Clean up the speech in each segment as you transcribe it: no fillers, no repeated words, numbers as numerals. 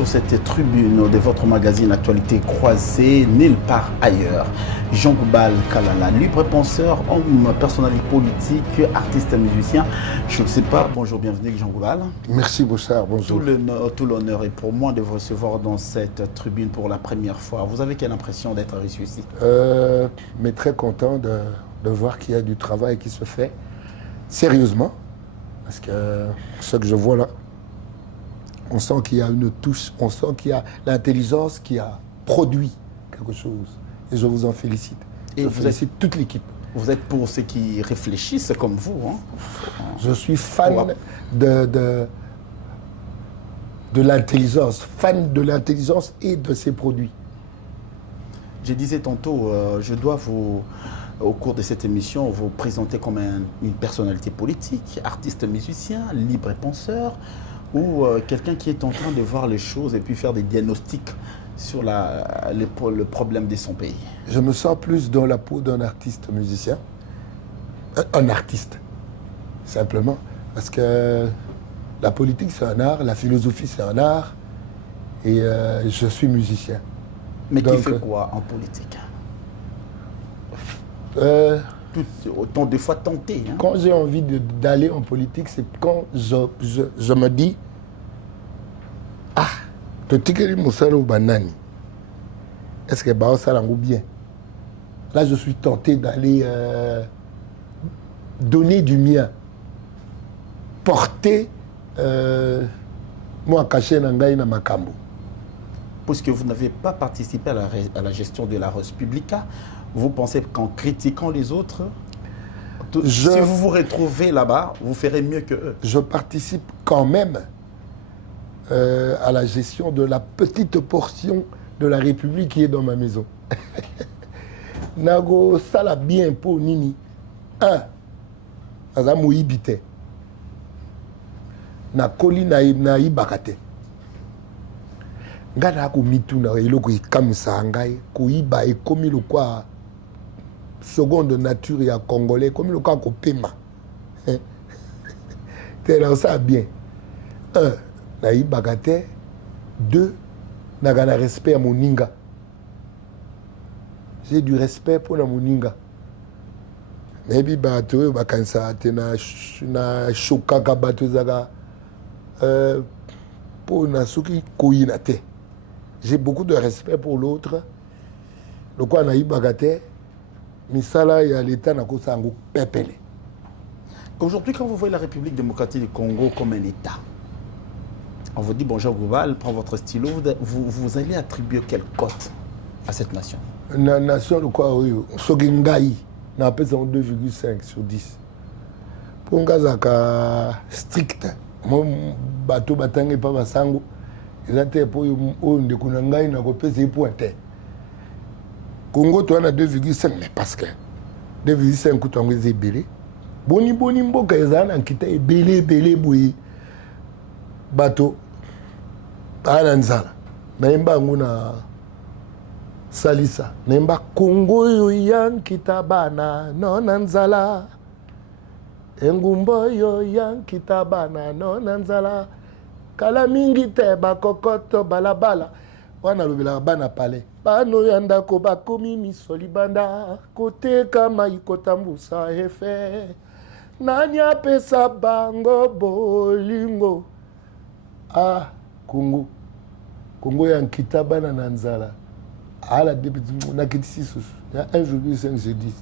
sur cette tribune de votre magazine Actualité croisée, nulle part ailleurs. Jean Goubal Kalala, libre penseur, homme, personnalité politique, artiste, musicien. Je ne sais pas, bonjour, bienvenue Jean Goubal. Merci Boussard, bonjour. Tout l'honneur est pour moi de vous recevoir dans cette tribune pour la première fois. Vous avez quelle impression d'être reçu ici? Mais très content de voir qu'il y a du travail qui se fait sérieusement. Parce que ce que je vois là, on sent qu'il y a une touche, on sent qu'il y a l'intelligence qui a produit quelque chose. Et je vous en félicite. Et je félicite toute l'équipe. Vous êtes pour ceux qui réfléchissent comme vous, hein? Je suis fan de l'intelligence, fan de l'intelligence et de ses produits. Je disais tantôt, je dois vous, au cours de cette émission, vous présenter comme une personnalité politique, artiste musicien, libre penseur, ou quelqu'un qui est en train de voir les choses et puis faire des diagnostics sur le problème de son pays. Je me sens plus dans la peau d'un artiste musicien. Un artiste, simplement. Parce que la politique, c'est un art, la philosophie, c'est un art. Et je suis musicien. Mais donc, qui fait quoi en politique? Autant de fois tenté. Hein? Quand j'ai envie d'aller en politique, c'est quand je me dis ah, Totikeri Moussalo Banani, est-ce que Bao Salangou bien? Là, je suis tenté d'aller donner du mien, porter moi caché Nangaï na Makambo. Puisque vous n'avez pas participé à la gestion de la Res Publica, vous pensez qu'en critiquant les autres, si vous vous retrouvez là-bas, vous ferez mieux que eux? Je participe quand même à la gestion de la petite portion de la République qui est dans ma maison. Nago sala bien pour Nini. Un, Azamou Ibite. Na Koli na Ibakate. Ngana ko mituna eloko ikamisa ngai ko iba e komi le quoi seconde nature ya congolais comme le quoi ko pema. T'es ça bien. Un, na ibakate. Deux, na gana respect à moninga. J'ai du respect pour la moninga. Maybe bato bakansa tena na shokaka bato zaga pour na suki koinate. J'ai beaucoup de respect pour l'autre. Le quoi na ibagate, misala ya l'état na kosango pepele. Aujourd'hui, quand vous voyez la République démocratique du Congo comme un État, on vous dit bonjour Goubal, prends votre stylo, vous allez attribuer quelle cote à cette nation? La nation, le quoi, oui, Sogingaï, n'a pas 2,5 sur 10. Pour un gars strict, mon bateau batang et pas basango. Ils ont été pour de Kunangaï n'a pas pesé pointé. Congo, tu as 2,5, mais parce que 2,5 coûte en gros belé. Boni mboka ezana nkita belé boui bateau. Ananzala. Naimba nguna salisa. Naimba Congo yo yankita bana no nanzala. Engumbo yo yankita bana no nanzala. Kala mingi te bakokoto balabala. Wana lobela bana pale. Bano yanda ko bakomi misoli banda. Kote kama ikotambusa efe. Nanya pesa bango bolingo. Ah, Congo. Congo yankita bana nanzala. À la début, on a quitté 6 sous. Il y a 1,5 sur 10.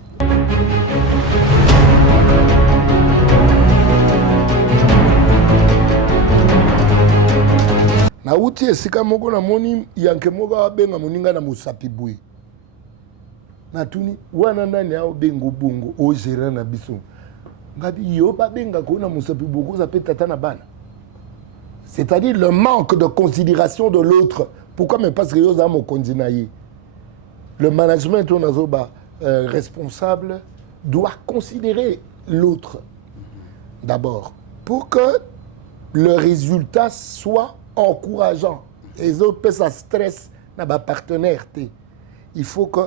Na uti esika moko na moni yanke moko abenga moninga na musapi boy. Na tuni wana ndani ya bengo bongo o gérant na biso. Ngabi yo ba benga ko na musapi boko ça peut tata na bana. C'est-à-dire le manque de considération de l'autre. Pourquoi même parce que yo za mo kondinaye. Le management responsable doit considérer l'autre d'abord pour que le résultat soit encourageant. Les autres ça stress na ba partenaire. Il faut que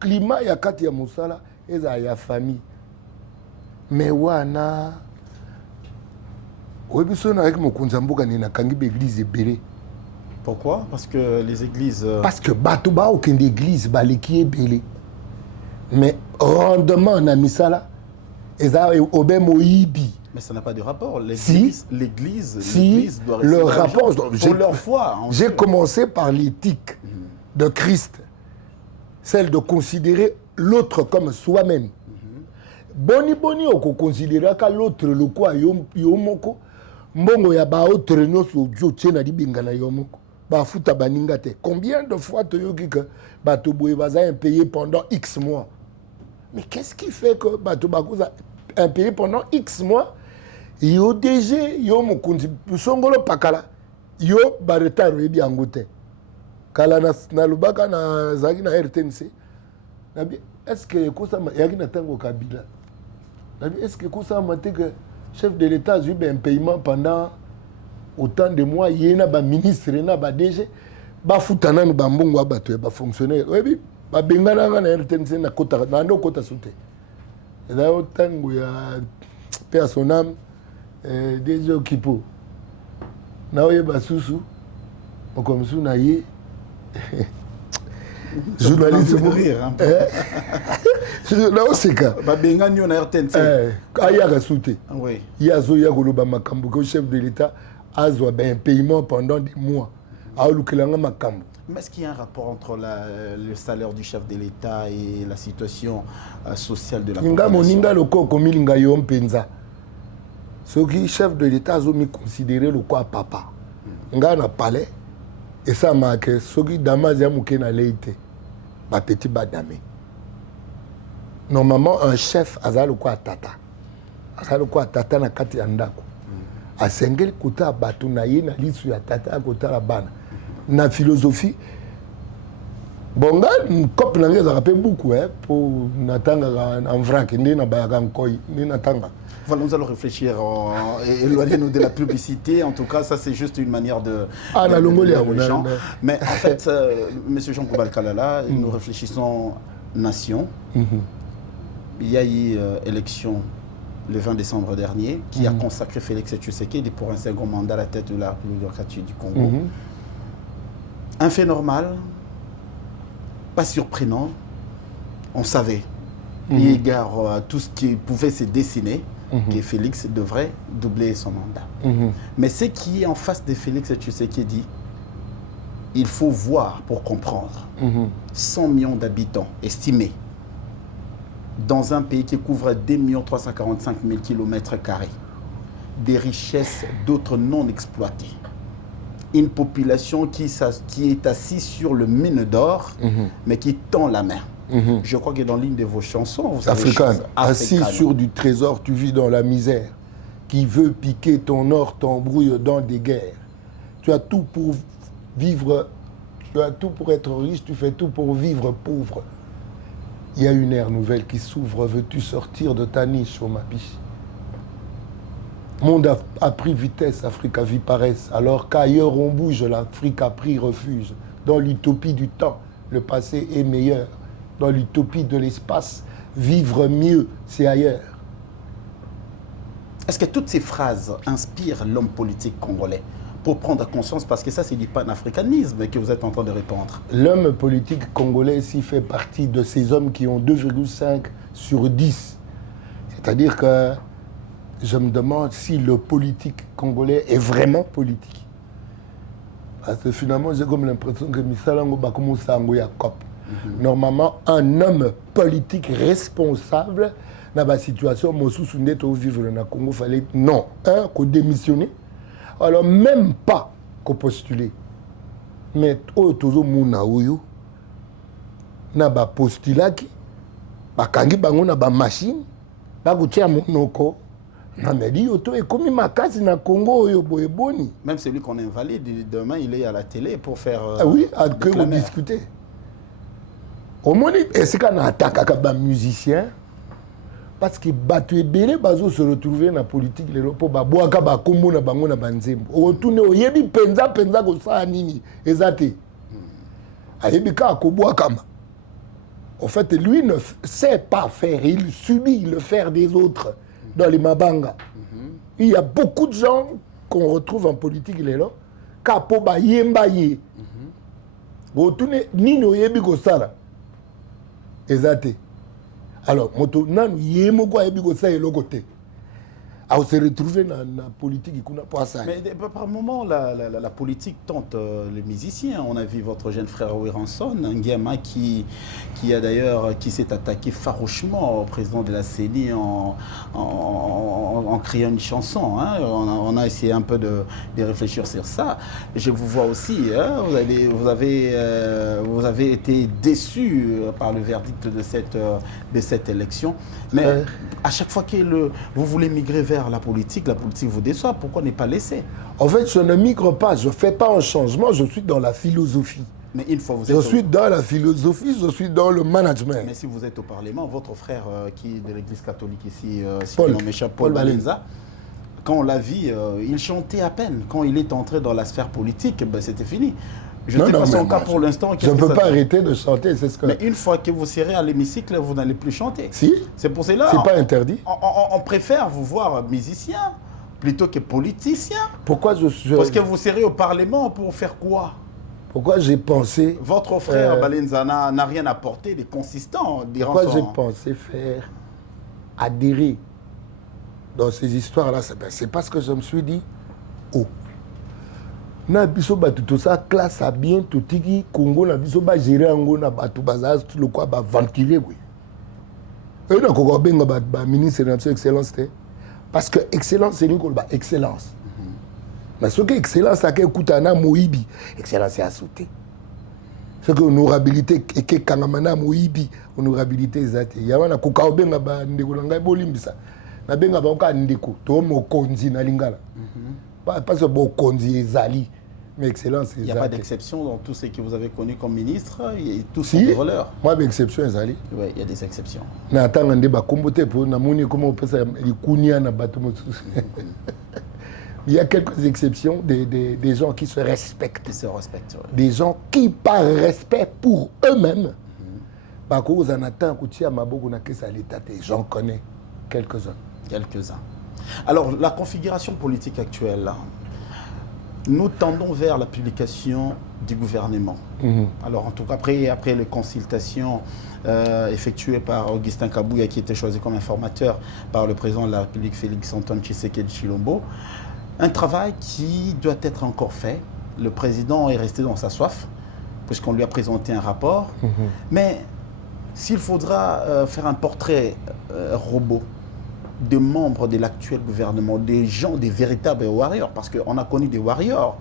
climat ya kati ya musala eza ya famille. Mais wana obiso na avec mokonza mboka ni na kangi be église belé. Pourquoi? Parce que les églises... Parce que bato ba aucune église baleki ebele. Mais rendement na misala eza obe moyibi. Mais ça n'a pas de rapport. L'église doit rester le rapport pour leur foi. J'ai commencé par l'éthique de Christ, celle de considérer l'autre comme soi-même. Boni oko considérer que l'autre le quoi yomoko mbongo ya ba autre nyoso jo tena libinga na yomoko ba futa baninga te. Combien de fois te yoki que bato boye baza impayé pendant X mois. Mais qu'est-ce qui fait que bato bakoza impayé pendant X mois? Yo DG yo mokonzi songolo pakala yo ba retard yebi angote. Kala na lubaka na zaki na RTNC. Nabi est-ce que kosa yaki na tango Kabila? Nabi est-ce que kosa mate que chef de l'État a eu un paiement pendant autant de mois, il y a un ministre, il y a un DG, ba futana no ba mbongo bato ba fonctionnaire. Oui, ba bengana na RTNC na kota na ndo kota soute. Et là autango ya personnel des occupants. Na oye ba susu comme ça na yé journaliste pour rire un peu. Là c'est ka ba bengani na RTNC. Aya ga soute. Oui. Yazo ya goloba makambo ko chef de l'État azo ben paiement pendant des mois. A lukelanga makambo. Mais est-ce qu'il y a un rapport entre le salaire du chef de l'État et la situation sociale de la population? Nga moninga loko komilinga yo mpenza. Soki chef de l'État azo mi considérer le quoi papa. Nga na palais et ça marque soki damazi ya muke na leite. Ba petit badame. Normalement un chef azalo quoi tata. Azalo quoi tata na kati ya ndako. Asengeli kuta batu na ye na lisu ya tata kuta la bana. Na philosophie bonga cop na ngeza rappelle beaucoup pour natanga en vrac ndi na bayaka nkoi ndi natanga. Voilà, nous allons réfléchir et éloigner-nous de la publicité. En tout cas, ça c'est juste une manière de les gens. Mais en fait, Monsieur Jean Koubal Kalala, nous réfléchissons nation. Il y a eu élection le 20 décembre dernier, qui a consacré Félix Tshisekedi pour un second mandat à la tête de la République démocratique du Congo. Un fait normal, pas surprenant, on savait, égard à tout ce qui pouvait se dessiner, que Félix devrait doubler son mandat. Mais ce qui est en face de Félix Tshisekedi, il faut voir pour comprendre. 100 millions d'habitants estimés dans un pays qui couvre 2 345 000 km², des richesses d'autres non exploitées. Une population qui est assise sur le mine d'or, mais qui tend la main. Je crois que dans l'une de vos chansons, vous savez... Africaine, assis sur du trésor, tu vis dans la misère. Qui veut piquer ton or t'embrouille dans des guerres. Tu as tout pour vivre, tu as tout pour être riche, tu fais tout pour vivre pauvre. Il y a une ère nouvelle qui s'ouvre, veux-tu sortir de ta niche, oh ma biche? Monde a pris vitesse, Afrique a vu paresse. Alors qu'ailleurs on bouge, l'Afrique a pris refuge. Dans l'utopie du temps, le passé est meilleur. Dans l'utopie de l'espace, vivre mieux, c'est ailleurs. Est-ce que toutes ces phrases inspirent l'homme politique congolais pour prendre conscience, parce que ça c'est du panafricanisme que vous êtes en train de répandre? L'homme politique congolais ici fait partie de ces hommes qui ont 2,5 sur 10. C'est-à-dire que je me demande si le politique congolais est vraiment politique. Parce que finalement, j'ai comme l'impression que Misalango Bakumosango Yakop. Normalement, un homme politique responsable dans la situation, Mosusunde to vivre dans le Congo, fallait non, qu'on démissionner. Alors même pas qu'on postulait. Mais Otozo Mouna Oyo, na ba postulaki, ba kangi bango na ba machine, ba kutia monoko. Non mais dit auto et comme makasi na Congo oyo boyeboni. Même celui qu'on invalide, demain il est à la télé pour faire. Oui, à que vous discutez. Au moins, est-ce qu'on attaque un musicien? Parce que Batu et Bélé Bazo se retrouver dans la politique, les lopos, Baboaka, Bakombo, Nabango, Nabanzembo. Au retourne au Yebi Penza, Penza, Gosa, Nini, Ezate. Ayebika, Koboakama. En fait, lui ne sait pas faire, il subit le faire des autres dans les Mabanga. Il y a beaucoup de gens qu'on retrouve en politique, les là, kapo ba yemba ye botune nini oyebi kosala ezate alors moto nanu ye moko ayebi kosala eloko te à se retrouver dans la politique kuna pour ça. Mais par moment, la politique tente les musiciens. On a vu votre jeune frère Wiranson, un gamin qui a d'ailleurs qui s'est attaqué farouchement au président de la CENI en créant une chanson. Hein. On a essayé un peu de réfléchir sur ça. Je vous vois aussi. Hein, vous avez été déçu par le verdict de cette élection. Mais à chaque fois que vous voulez migrer vers la politique vous déçoit. Pourquoi ne pas laisser? En fait, je ne migre pas, je ne fais pas un changement, je suis dans la philosophie. Mais une fois vous êtes suis dans la philosophie, je suis dans le management. Mais si vous êtes au Parlement, votre frère qui est de l'église catholique ici, Paul Balenza, quand on l'a vu, il chantait à peine. Quand il est entré dans la sphère politique, ben, c'était fini. Je ne sais pas son cas pour l'instant. Je ne peux pas arrêter de chanter, c'est ce que... Mais une fois que vous serez à l'hémicycle, vous n'allez plus chanter. Si. C'est pour cela. C'est pas interdit. On préfère vous voir musicien plutôt que politicien. Pourquoi Parce que vous serez au Parlement pour faire quoi? Pourquoi j'ai pensé... Votre frère Balenzana n'a rien apporté de consistant. Pourquoi j'ai pensé faire adhérer dans ces histoires-là? C'est parce que je me suis dit, oh, na biso batu to sa classe a bien to tiki Congo na biso ba gérer ango na batu bazaz tout le quoi ba ventiler oui. Et na ko benga ba ministre de excellence parce que excellence c'est une ba excellence. Mais ce que excellence a que kutana moibi excellence c'est à sauter. Ce que honorabilité et que kangamana moibi honorabilité ezate. Ya wana ko ka benga ba ndeko ngai bolimbisa. Na benga ba ka ndeko to mo konzi na lingala. Pas que bon konzi ezali. Mais excellence, il n'y a pas d'exception dans tout ce que vous avez connu comme ministre, et tous sont des voleurs. Moi, l'exception est allée. Oui, il y a des exceptions. Il y a quelques exceptions des gens qui se respectent. Qui se respectent, oui. Des gens qui, par respect pour eux-mêmes, j'en connais quelques-uns. Quelques-uns. Alors, la configuration politique actuelle, là, nous tendons vers la publication du gouvernement. Alors, en tout cas, après les consultations effectuées par Augustin Kabouya, qui était choisi comme informateur par le président de la République, Félix Antoine Tshisekedi Tshilombo, un travail qui doit être encore fait. Le président est resté dans sa soif, puisqu'on lui a présenté un rapport. Mais s'il faudra faire un portrait robot des membres de l'actuel gouvernement, des gens, des véritables warriors, parce qu'on a connu des warriors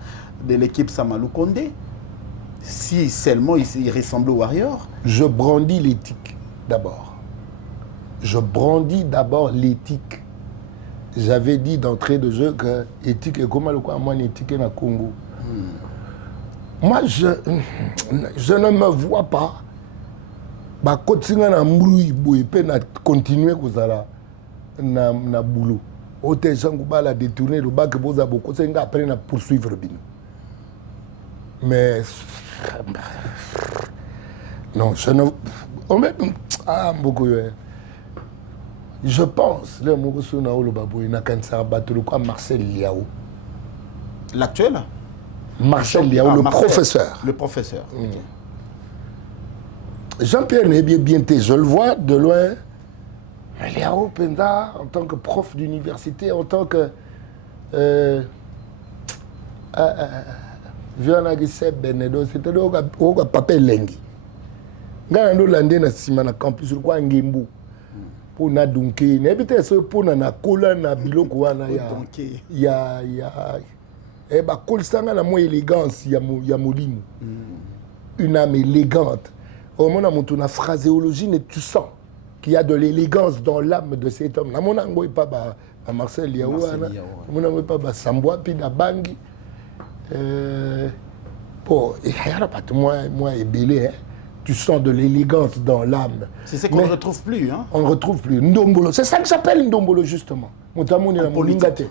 de l'équipe Samalou Kondé. Si seulement ils ressemblaient aux warriors. Je brandis l'éthique d'abord. Je brandis d'abord l'éthique. J'avais dit d'entrée de jeu que l'éthique est comme moi l'éthique est dans le Congo. Moi, je ne me vois pas continuer à continuer comme ça. Na boulot. Autant gens qui la détourner le bac que beaucoup c'est après na poursuivre bien. Mais non, je ne beaucoup je pense le mot sur na le babou na kansa battre quoi Marcel Liao. L'actuel Marcel Liao, le professeur. Le professeur. Jean-Pierre bien, je le vois de loin. Liao Penda, en tant que prof d'université, en tant que Vianagise Benedo, c'était le papier lengi. Gano landé na sima na campus kwa Ngimbu. Pour na dunké, n'habite ce pour na kola na biloko wana ya eh ba kolsanga na mo élégance ya molimo. Une âme élégante. Au moment où na phraséologie ne tu sens qu'il y a de l'élégance dans l'âme de cet homme. Na mon ango pas ba Marcel Liao, mon ango pas ba Sambwa puis na Bangi. Bon, il y a pas moi et belé, hein. Tu sens de l'élégance dans l'âme. C'est ce qu'on ne retrouve plus, hein. On ne retrouve plus. Ndombolo, c'est ça que j'appelle Ndombolo justement. Mon tamon est la Molingate.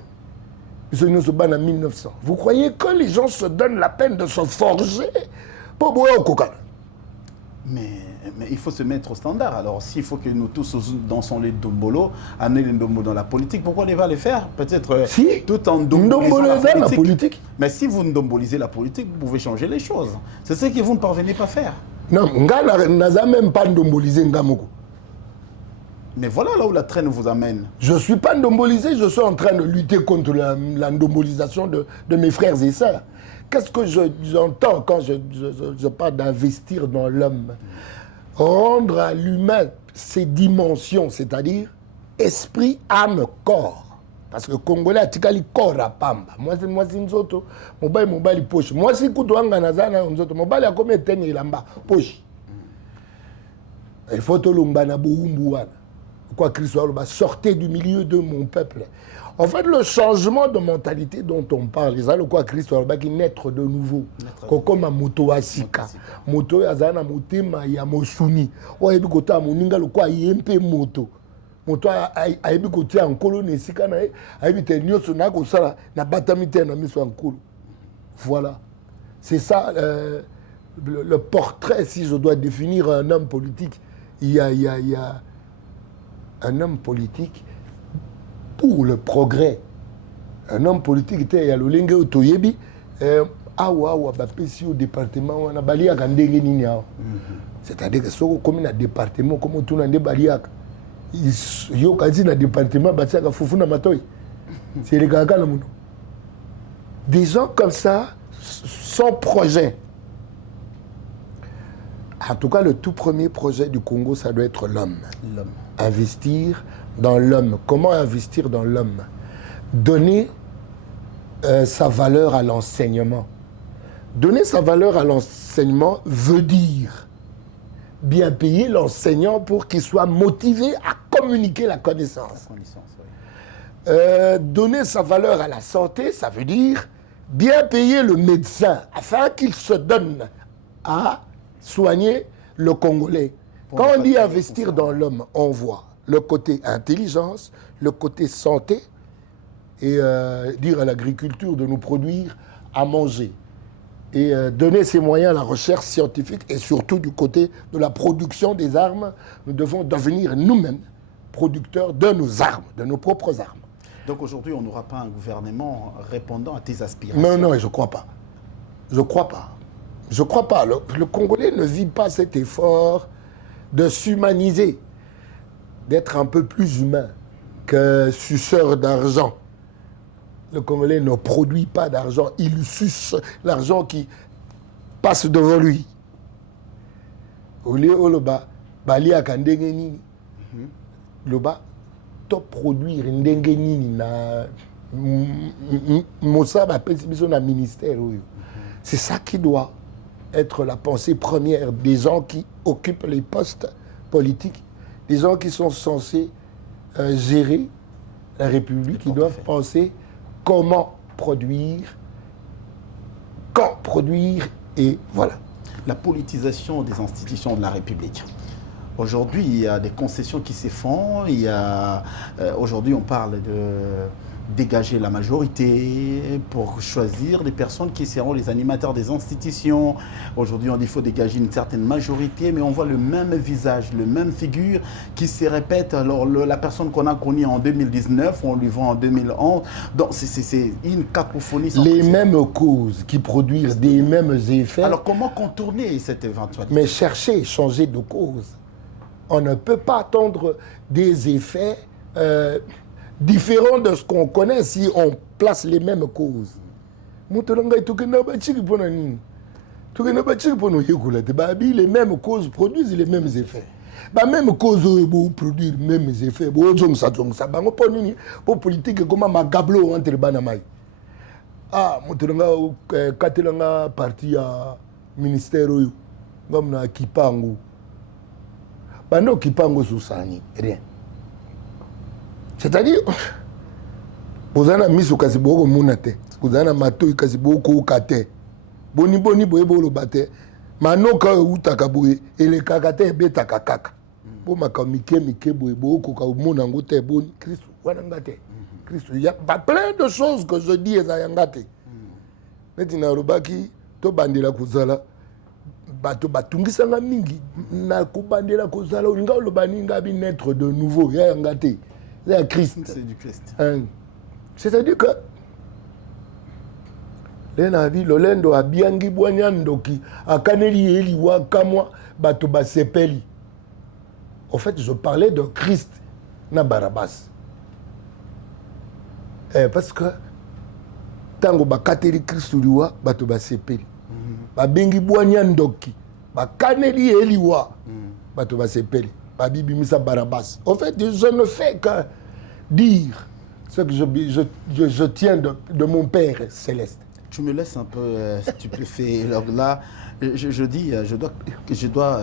Ils sont en 1900. Vous croyez que les gens se donnent la peine de se forger pour boire au coca? Mais il faut se mettre au standard. Alors, s'il faut que nous tous dansons les ndombolo, amener les ndombolo dans la politique, pourquoi on va les faire? Peut-être tout en ndombolisant la politique. Mais si vous ndombolisez la politique, vous pouvez changer les choses. C'est ce que vous ne parvenez pas à faire. Non, nga n'a même pas ndombolisé Ngamoko. Mais voilà là où la traîne vous amène. Je ne suis pas ndombolisé, je suis en train de lutter contre la ndombolisation de mes frères et sœurs. Qu'est-ce que j'entends quand je parle d'investir dans l'homme? Rendre à l'humain ses dimensions, c'est-à-dire esprit, âme, corps. Parce que le Congolais a tikali corps à pamba. Moi c'est nzoto, mobali poche. Moi c'est kutuanga nazana nzoto, mobali a comme eteni lamba poche. Il faut que l'umbana boumbuana. Quoi Christ sortez du milieu de mon peuple. En fait, le changement de mentalité dont on parle, c'est le quoi Christ qui naître de nouveau. Comme moto asika, moto yazana motema ya mosuni. O yebi kota moninga le quoi yempe moto. Moto a yebi kota en colonie sika na yebi te nyoso na ko sala na batamite na miso en kolo. Voilà. C'est ça le portrait, si je dois définir un homme politique. Il y a un homme politique pour le progrès. Un homme politique était à l'Olenge Otoyebi, awa bapesi au département on a baliaka ndenge nini awa. C'est-à-dire que soko comme un département comme tout na baliaka. Yo kazi na département batiaka fufu na matoyi. C'est les gars na mundo. Des gens comme ça sans projet. En tout cas, le tout premier projet du Congo, ça doit être l'homme. Investir dans l'homme. Comment investir dans l'homme? Donner sa valeur à l'enseignement. Donner sa valeur à l'enseignement veut dire bien payer l'enseignant pour qu'il soit motivé à communiquer la connaissance. Donner sa valeur à la santé, ça veut dire bien payer le médecin afin qu'il se donne à soigner le Congolais. Quand on dit investir dans l'homme, on voit le côté intelligence, le côté santé, et dire à l'agriculture de nous produire à manger. Et donner ses moyens à la recherche scientifique, et surtout du côté de la production des armes, nous devons devenir nous-mêmes producteurs de nos armes, de nos propres armes. Donc aujourd'hui, on n'aura pas un gouvernement répondant à tes aspirations? Non, je ne crois pas. Je ne crois pas. Je ne crois pas. Le Congolais ne vit pas cet effort de s'humaniser, d'être un peu plus humain que suceur d'argent. Le Congolais ne produit pas d'argent, il suce l'argent qui passe devant lui. Le bas, top produire ndenge nini na Mosaba ministère. C'est ça qui doit être la pensée première des gens qui occupent les postes politiques, des gens qui sont censés gérer la République, qui doivent penser comment produire, quand produire, et voilà. La politisation des institutions de la République. Aujourd'hui, il y a des concessions qui se font. Aujourd'hui, on parle de dégager la majorité pour choisir les personnes qui seront les animateurs des institutions. Aujourd'hui, on dit qu'il faut dégager une certaine majorité, mais on voit le même visage, le même figure qui se répète. Alors, la personne qu'on a connue en 2019, on lui voit en 2011. Donc, c'est une cacophonie. Les mêmes causes qui produisent des mêmes effets. Alors, comment contourner cette éventualité? Mais chercher, changer de cause. On ne peut pas attendre des effets différents de ce qu'on connaît si on place les mêmes causes. Les mêmes causes produisent les mêmes effets. Les mêmes causes produisent les mêmes effets. Pour politique, comme ma gablo entre banamai. Ah, Katelanga parti à ministère, comme na Kipango. Bando Kipango Sousani, rien. C'est-à-dire, vous avez mis au Kasiboko Mounate, vous avez mato Kasiboko Kate, Boni Boebo Bate, Manoka Utakaboué, et les Kakate Betakakaka. Bon, ma Mike Boebo, Koka Mounangote, Boni, Christ, Wanangate. Christ, il y a plein de choses que je dis à Zayangate. Mais tu n'as pas qui, to bandela Kuzala, bato batungisanga mingi na kobandela kozala olinga oloba ninga bi naître de nouveau ya ngate ya Christ. C'est du Christ. C'est-à-dire que lena vi lolendo abiangi bwanya ndoki akaneli eli wakamwa bato basepeli. En fait, je parlais de Christ na Barabbas. Parce que tango bakateli Christ liwa bato basepeli. Babengi bwanya ndoki bakaneli eliwa bato basepeli. Babibi misa Barabbas. En fait, je ne fais que dire ce que je tiens de mon Père céleste. Tu me laisses un peu stupéfait. Alors là, je dis, je dois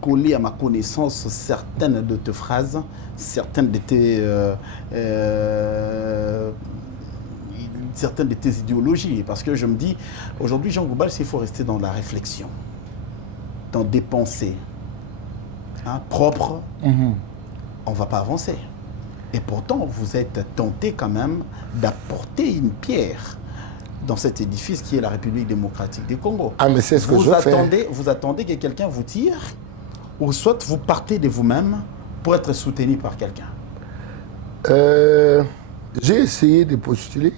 coller à ma connaissance certaines de tes phrases, certaines de tes idéologies. Parce que je me dis, aujourd'hui, Jean Goubal, il faut rester dans la réflexion, dans des pensées propres. On ne va pas avancer. Et pourtant, vous êtes tenté quand même d'apporter une pierre dans cet édifice qui est la République démocratique du Congo. Ah, mais c'est ce que je fais. Vous attendez que quelqu'un vous tire, ou soit vous partez de vous-même pour être soutenu par quelqu'un? J'ai essayé de postuler.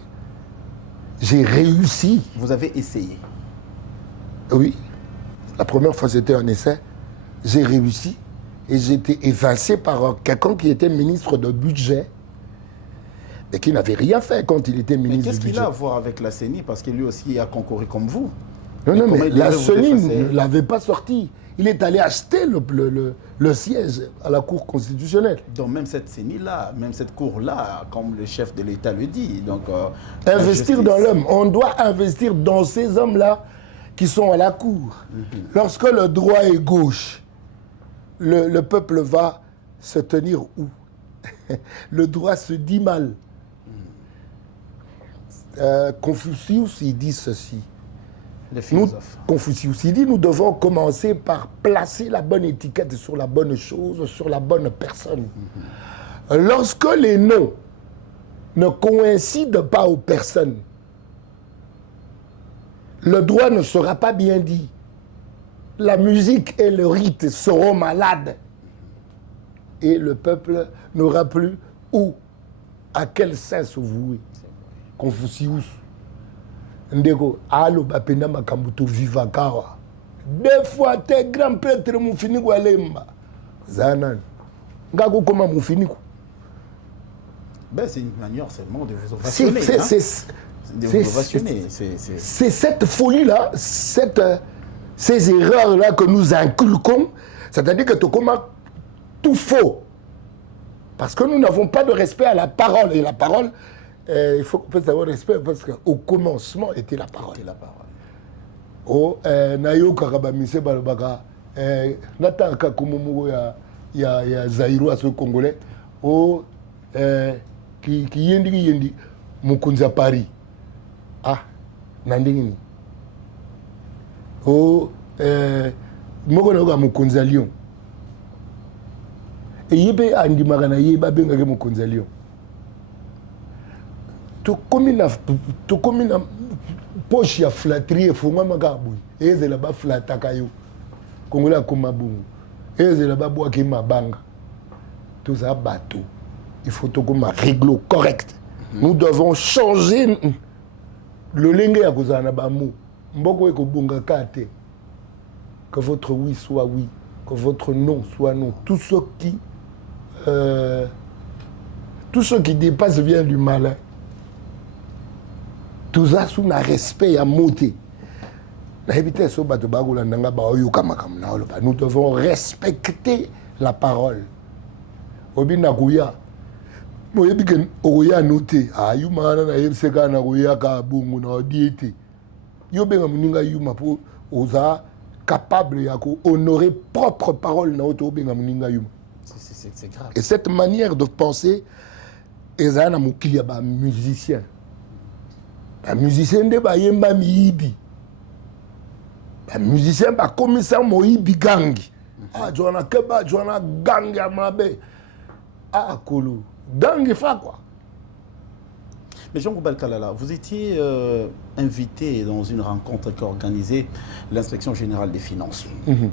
J'ai réussi. Vous avez essayé? Oui. La première fois, c'était un essai. J'ai réussi. Et j'ai été évincé par quelqu'un qui était ministre de budget, mais qui n'avait rien fait quand il était ministre du budget. Mais qu'est-ce qu'il a à voir avec la CENI? Parce que lui aussi a concouru comme vous. Non, mais la CENI ne l'avait pas sorti. Il est allé acheter le siège à la Cour constitutionnelle. Donc même cette CENI-là, même cette Cour-là, comme le chef de l'État le dit. Donc, investir dans l'homme. On doit investir dans ces hommes-là qui sont à la Cour. Lorsque le droit est gauche, le peuple va se tenir où? Le droit se dit mal. Confucius, il dit ceci. Le philosophe. Confucius, il dit, nous devons commencer par placer la bonne étiquette sur la bonne chose, sur la bonne personne. Lorsque les noms ne coïncident pas aux personnes, le droit ne sera pas bien dit. La musique et le rite seront malades. Et le peuple n'aura plus où, à quel sein se vouer. Confucius. Ndeko, alo bapenda makambuto viva kawa. Deux fois, tes grands prêtres moufiniku alemba. Zanan. Ngako koma moufiniku. Ben, c'est une manière seulement de vous ovationner. C'est cette folie-là, ces erreurs-là que nous inculquons, c'est-à-dire que tout comment tout faux. Parce que nous n'avons pas de respect à la parole. Et la parole, il faut qu'on puisse avoir respect parce qu'au commencement était la parole. Oh, nayo karabamise balbaka, nataka kumumu ya Zaïro à ce Congolais. Oh, qui yendi mukunza Paris. Ah, nandingini. Oh, moko na mukunza Lyon. Et yebe andi magana yeba benga ke mukunza Lyon. To komina poche ya flatterie fonga makabu. Ezela ba flataka yo. Kongola komabungu. Ezela ba boaki mabanga. Tout ça bateau. Il faut tout comme réglo correct. Nous devons changer le lingue à kozana bamu. Mboko eko bunga kate. Que votre oui soit oui, que votre non soit non. Tout ce qui dépasse vient du malin. Tout ça sous un respect à monter. Nous devons respecter la parole. Obinakouya. Moyebiken oya noté. Ayuma na yebseka na oya ka bungu na diété. Yobenga muninga yuma pour oza capable ya ko honorer propre parole na otobenga muninga yuma. C'est grave. Et cette manière de penser ezana mukilia ba musicien. Ba musicien de ba yemba miibi. Ba musicien ba commissaire moibi gangi. Ah Joana Keba, Joana gangi amabe. Ah Kolo. Gangi fa quoi. Mais Jean Goubal Kalala, vous étiez invité dans une rencontre qu'a organisée l'inspection générale des finances,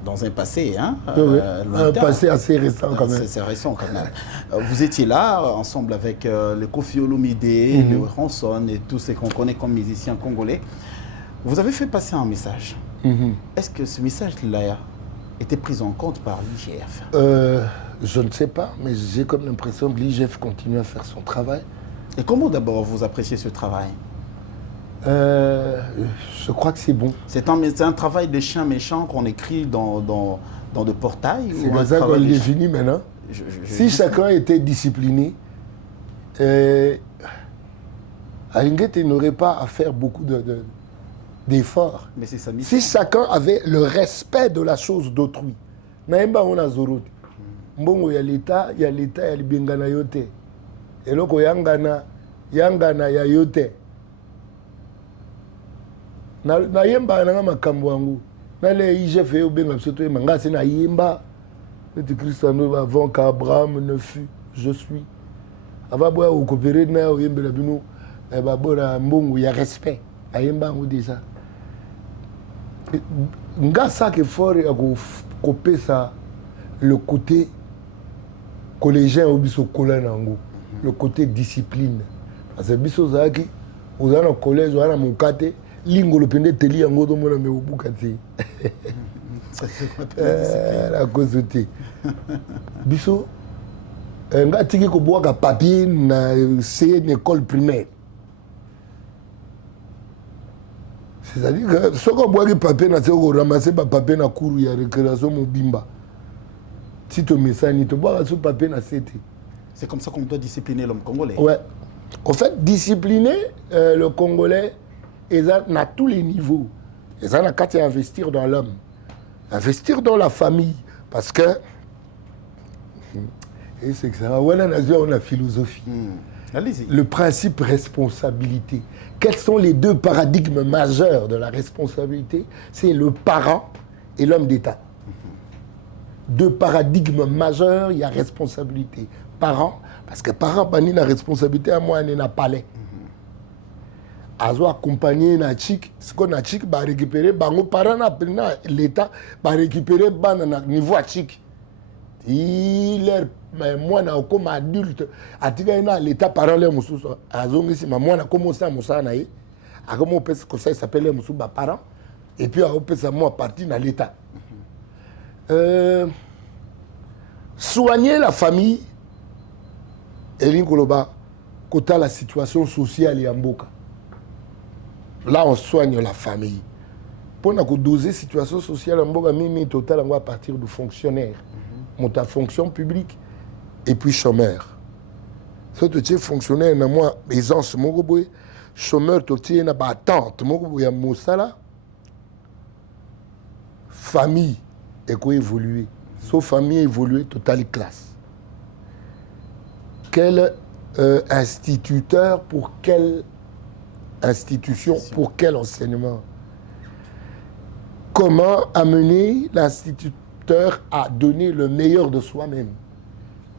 dans un passé, hein, un passé assez récent quand même. C'est récent quand même. Vous étiez là, ensemble avec le Kofi Olomide, le Ranson et tous ceux qu'on connaît comme musiciens congolais. Vous avez fait passer un message. Est-ce que ce message-là était pris en compte par l'IGF? Je ne sais pas, mais j'ai comme l'impression que l'IGF continue à faire son travail. Et comment d'abord vous appréciez ce travail? Je crois que c'est bon. C'est un travail de chien méchant qu'on écrit dans de portails? C'est comme ça qu'on les finit maintenant. Si chacun était discipliné, Alinguet n'aurait pas à faire beaucoup d'efforts. Mais c'est sa mission. Si chacun avait le respect de la chose d'autrui, naïmba on a zoro. Mbongo ya l'État, ya libengana yote. Et loko yangana ya yote. Na yemba na makambo wangu. Na le IGF yo benga soto manga c'est na yemba. Le Christiano avant qu'Abraham ne fût, je suis. Ava boya au coopérer na o yembe la bino e ba bora mbongo ya respect. Ayemba ngo déjà. Nga ça que fort ya couper ça le côté collégien au biso kola nango, le côté discipline. Parce que biso zaki uzana collège wana mukate lingo le pende teli yango do mona me obukati. La cause te. Biso nga tiki ko boaka papier na c'est une école primaire. C'est-à-dire que ce qu'on boit papier na c'est ko ramasser ba papier na cour ya récréation mobimba. Si tu mets ça, tu bois sur papier na CT. C'est comme ça qu'on doit discipliner l'homme congolais. Ouais. En fait, discipliner le Congolais, ils ont à tous les niveaux. Ils ont qu'à investir dans l'homme, investir dans la famille, parce que et c'est que ça. On a la philosophie. Allez-y. Le principe responsabilité. Quels sont les deux paradigmes majeurs de la responsabilité? C'est le parent et l'homme d'État. Deux paradigmes majeurs, il y a responsabilité. Parents, parce que parents, pas la responsabilité à moi, il n'a pas les. Azo accompagner na chic, ce qu'on a chic, va récupérer, bango parents l'État va récupérer ban niveau chic. Il est moi na comme adulte, atika l'État parent les musu, azo ngisi moi na commencé à musa na yi, a comment peut que ça s'appelle les musu ba parents, et puis on peut ça moi partir dans l'État. Soigner la famille et l'inkoloba côté la situation sociale et amboka. Là on soigne la famille. Pour doser la situation sociale amboka mimi total on va partir du fonctionnaire, monter fonction publique et puis chômeur. Si tu es fonctionnaire na moi aisance moko boy, chômeur tu es na ba attente moko boy ya mosala. Famille et quoi évoluer. Sauf famille évoluer, totale classe. Quel instituteur pour quelle institution, pour quel enseignement? Comment amener l'instituteur à donner le meilleur de soi-même?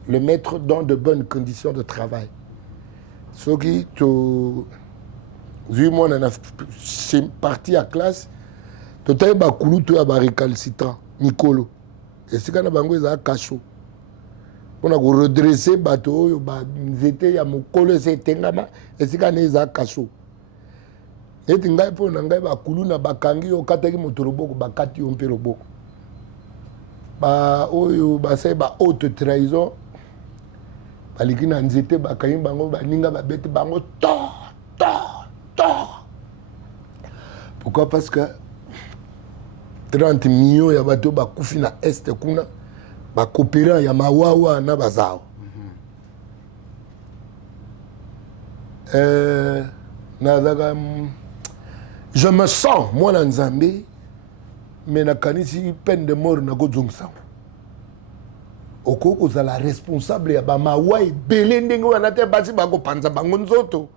Le mettre dans de bonnes conditions de travail. Ce qui, vu moi, c'est parti à classe, tu as un récalcitrant, Nicolo. Et c'est quand on a un cachot. On a redressé le bateau, il y a mon colo, et c'est quand on a un cachot. Et tu as un kulu na bakangi o kataki motoroboko bakati on peroboko. Ba oyo ba sai ba haute trahison. Baliki na nzete bakangi bango baninga babete bango to. Pourquoi? Parce que 30 millions ya bato bakufi na est kuna ba coopérant ya mawawa na bazao. Je me sens moi na Nzambe mais na kanisi peine de mort na kozongsa. Okoko za la responsable ya ba mawa ebele ndenge wana te basi ba ko panza bango nzoto.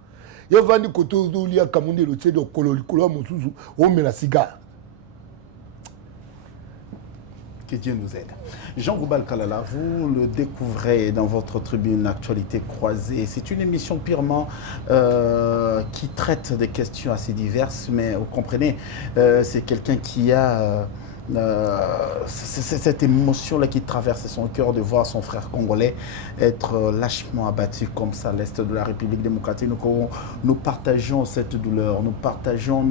Yo vandi koto lia kamunde lo tsedo kololi kolo mosusu o mela cigare. Que Dieu nous aide. Jean Goubal Kalala, vous le découvrez dans votre tribune Actualité croisée. C'est une émission purement qui traite des questions assez diverses, mais vous comprenez, c'est quelqu'un qui a cette émotion-là qui traverse son cœur de voir son frère congolais être lâchement abattu comme ça à l'est de la République démocratique. Nous partageons cette douleur, nous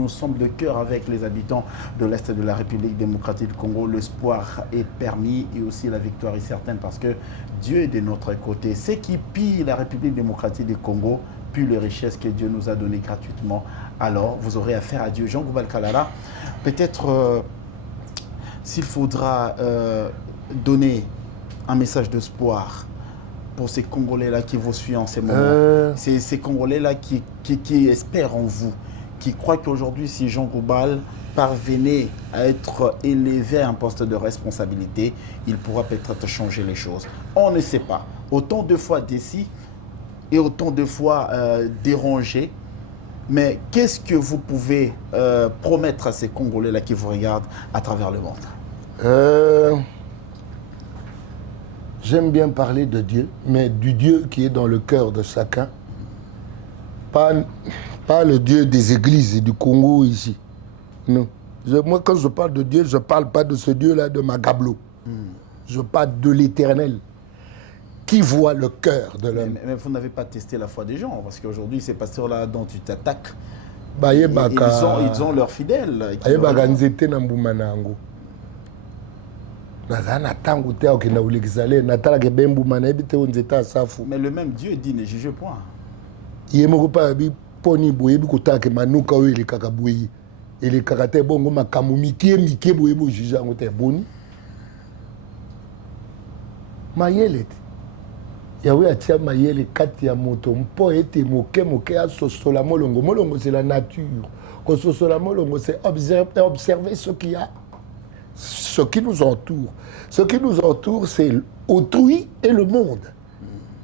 sommes de cœur avec les habitants de l'est de la République démocratique du Congo. L'espoir est permis et aussi la victoire est certaine parce que Dieu est de notre côté. Ce qui pille la République démocratique du Congo, puis les richesses que Dieu nous a données gratuitement. Alors, vous aurez affaire à Dieu. Jean Goubal Kalala, peut-être... s'il faudra donner un message d'espoir pour ces Congolais-là qui vous suivent en ces moments, ces Congolais-là qui espèrent en vous, qui croient qu'aujourd'hui, si Jean Goubal parvenait à être élevé à un poste de responsabilité, il pourra peut-être changer les choses. On ne sait pas. Autant de fois décis et autant de fois dérangés. Mais qu'est-ce que vous pouvez promettre à ces Congolais-là qui vous regardent à travers le monde? J'aime bien parler de Dieu, mais du Dieu qui est dans le cœur de chacun. Pas le Dieu des églises et du Congo ici. Non. Moi, quand je parle de Dieu, je ne parle pas de ce Dieu-là de Magablo. Je parle de l'Éternel qui voit le cœur de l'homme. Mais vous n'avez pas testé la foi des gens, parce qu'aujourd'hui, ces pasteurs-là dont tu t'attaques, ils ont leurs fidèles. Mais le même Dieu dit ne juge point. Yahweh atia mayele kati ya moto mpo ete moke asosola molongo. Molongo c'est la nature. Kososola molongo c'est observer ce qui nous entoure. Ce qui nous entoure c'est autrui et le monde.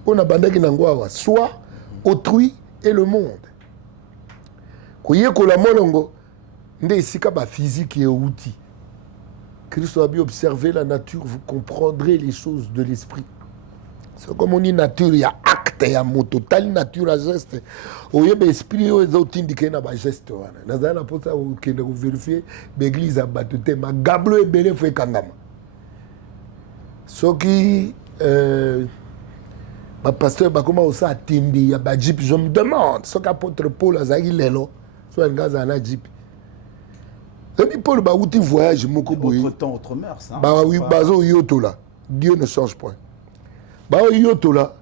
On a bandaki nangwa soit autrui et le monde. Koye kola molongo nde esika ba physique et outil. Christ a bien observé la nature, vous comprendrez les choses de l'esprit. C'est comme on dit nature, il y a acte, il y a mot total, nature à geste. Au lieu d'esprit, il y a des indiqués dans le geste. Dans un peu ça, vous vérifiez, l'église a battu, ma gablo est belé, fait kangama. Ce qui, ma pasteur, comment on s'est timbi, il y a un jeep, je me demande, ce qu'apôtre Paul a zagi l'élo, soit un gaz à un jeep. Et puis Paul, où tu voyages, mon coboy. Autre temps, autre mœurs. Bah oui, bazo yoto là. Dieu ne change point. Bah yoto là,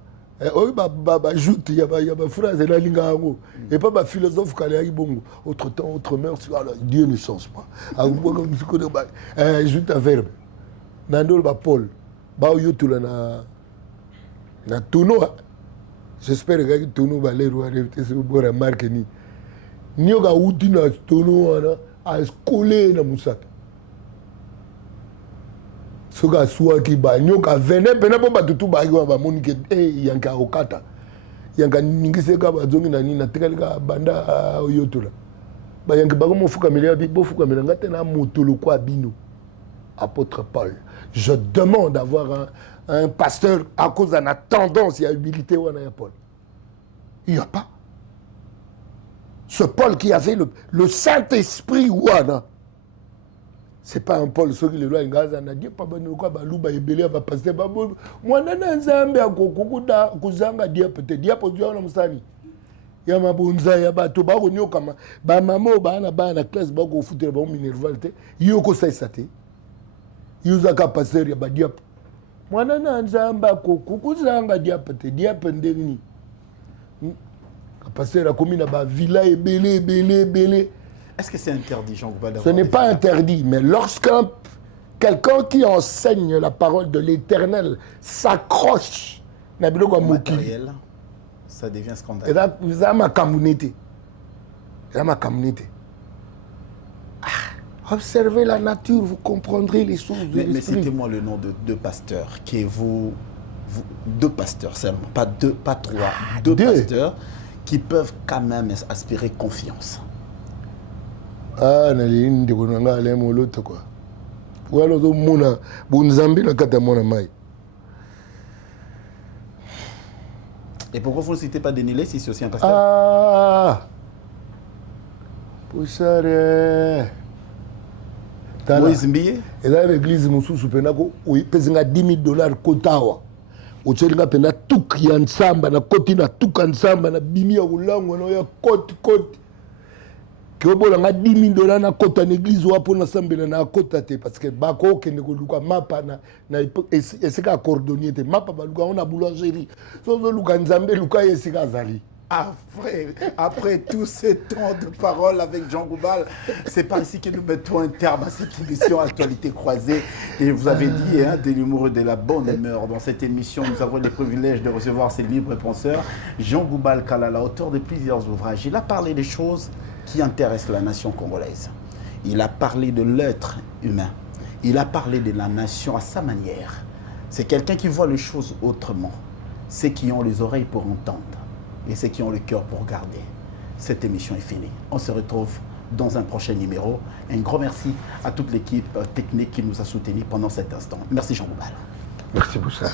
joute, il y a ma phrase là lingango et pas ma philosophe kale bongo. Autre temps, autre mœurs, Dieu ne change pas. Joute un verbe. Nandol ba Paul, bah yoto là na tono. J'espère que tono va les rester sur bord marque ni. Nyoga uti na tono a scoler na musaka. Soga soit qui ba nyoka vene pena po batutu ba yo ba monike yanka okata yanka ningise ka ba zongi na nina tekalika banda yotola ba yanka ba mo fuka melia bi bo fuka melanga tena motolo kwa bino. Apôtre Paul, je demande d'avoir un pasteur à cause de la tendance et à humilité ou à Paul. Il n'y a pas. Ce Paul qui avait le Saint-Esprit ouana. C'est pas un Paul qui le loi ngaza na Dieu pas bano kwa baluba ebele ba pasteur ba mwana na nzambe akokuda kuzanga Dieu peut-être Dieu pour Dieu na musani ya mabunza ya bato ba konyo kama ba mama ba na classe ba ko futere ba minervalte yoko saisa te yuza ka pasteur ya ba Dieu mwana na nzambe akokukuzanga Dieu peut-être Dieu pendeni ka pasteur akomina ba villa ebele. Est-ce que c'est interdit, Jean Goubal? Ce n'est pas interdit, mais lorsqu'un quelqu'un qui enseigne la parole de l'Éternel s'accroche au matériel, ça devient scandaleux. Et là, ma communauté. Observez la nature, vous comprendrez les choses de l'esprit. Mais citez-moi le nom de deux pasteurs, qui vous deux pasteurs seulement, pas trois, deux pasteurs qui peuvent quand même aspirer confiance. Ah, na ligne de Gonanga Alain Moloto quoi. pour aller au Mona, Bunzambi, la Katamona Mai. Et pourquoi vous ne citez pas Denis si c'est aussi un pasteur? Ah! Pour ça, Moïse Mbiye? Et là, l'église Moussou Penako, oui, pèse 10 000 $, Kotawa. Ochelinga pena tuk ya nsamba na koti na tuk nsamba na bimi ya ulango na ya koti Kiobola 10 000 $ na kota na église wapo na sambela na kota te parce que bako kende ko luka mapa na esika cordonnier te mapa ba luka on a boulangerie so luka nzambe luka esika zali. Après tout ce temps de parole avec Jean Goubal, c'est par ici que nous mettons un terme à cette émission Actualité croisée. Et vous avez dit, de l'humour et de la bonne humeur. Dans cette émission, nous avons le privilège de recevoir ces libres penseurs. Jean Goubal Kalala, auteur de plusieurs ouvrages. Il a parlé des choses qui intéressent la nation congolaise. Il a parlé de l'être humain. Il a parlé de la nation à sa manière. C'est quelqu'un qui voit les choses autrement. Ceux qui ont les oreilles pour entendre. Et ceux qui ont le cœur pour regarder. Cette émission est finie. On se retrouve dans un prochain numéro. Un grand merci à toute l'équipe technique qui nous a soutenus pendant cet instant. Merci Jean Goubal. Merci pour ça.